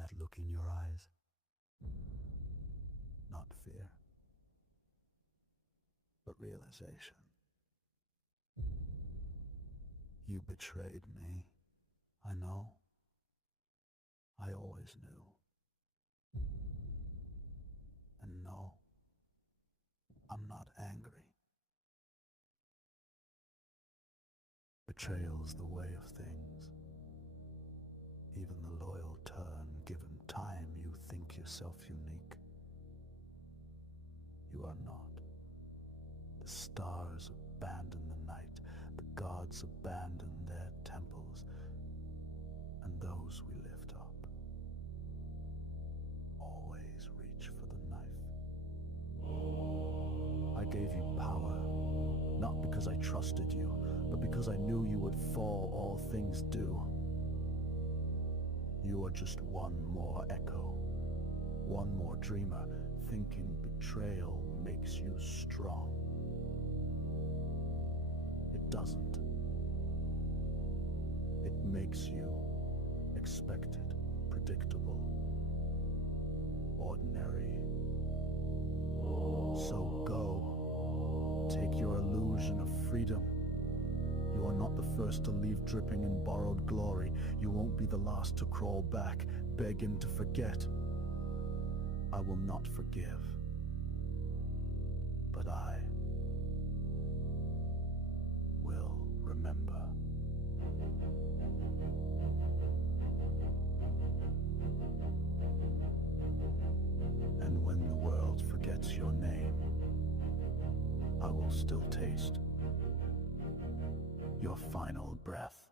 that look in your eyes? Not fear, but realization. You betrayed me. I know. I always knew. And no, I'm not angry. Betrayal's the way of things. Even the loyal turn, given time, you think yourself unique. You are not. The stars abandon the night, the gods abandon their temples, and those we lift up always reach for the knife. I gave you power, not because I trusted you, but because I knew you would fall, all things do. You are just one more echo, one more dreamer, thinking betrayal makes you strong. It doesn't. It makes you expected, predictable, ordinary. So go, take your illusion of freedom. You are not the first to leave dripping in borrowed glory. You won't be the last to crawl back, begging to forget. I will not forgive, but I will remember. And when the world forgets your name, I will still taste your final breath.